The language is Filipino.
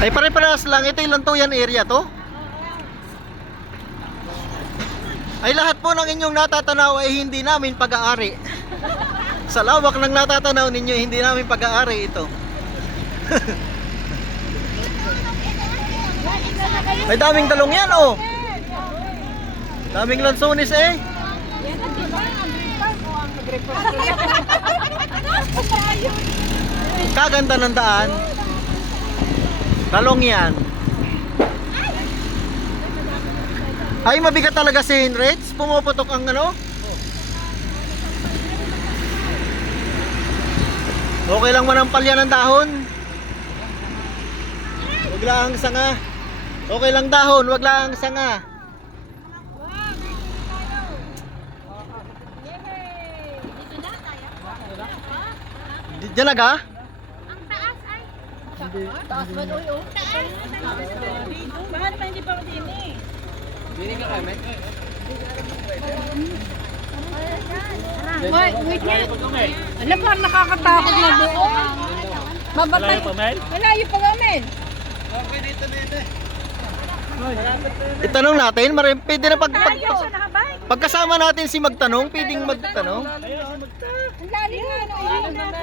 Ay pare-parehas lang. Ito yung Lantuyan area to. Ay lahat po ng inyong natatanaw ay hindi namin pag-aari. Sa lawak ng natatanaw ninyo, hindi namin pag-aari ito. May daming talong yan oh. Daming lansones eh. Kaganda ng daan. Talong yan. Ay, mabigat talaga si Henrich. Pumuputok ang ano. Okay lang manampal yan ng dahon. Wag lang sanga. Okay lang dahon, wag lang sanga. Di- Diyan naga? Bakit pa hindi pa din eh? Hoy, wait nga. Alam mo, nakakatakot na doon. Mabatay. Malayo pa kami. Itanong natin, marim, pwede na pag, pag, pagkasama natin si magtanong, pwedeng magtanong. Ang lalim na.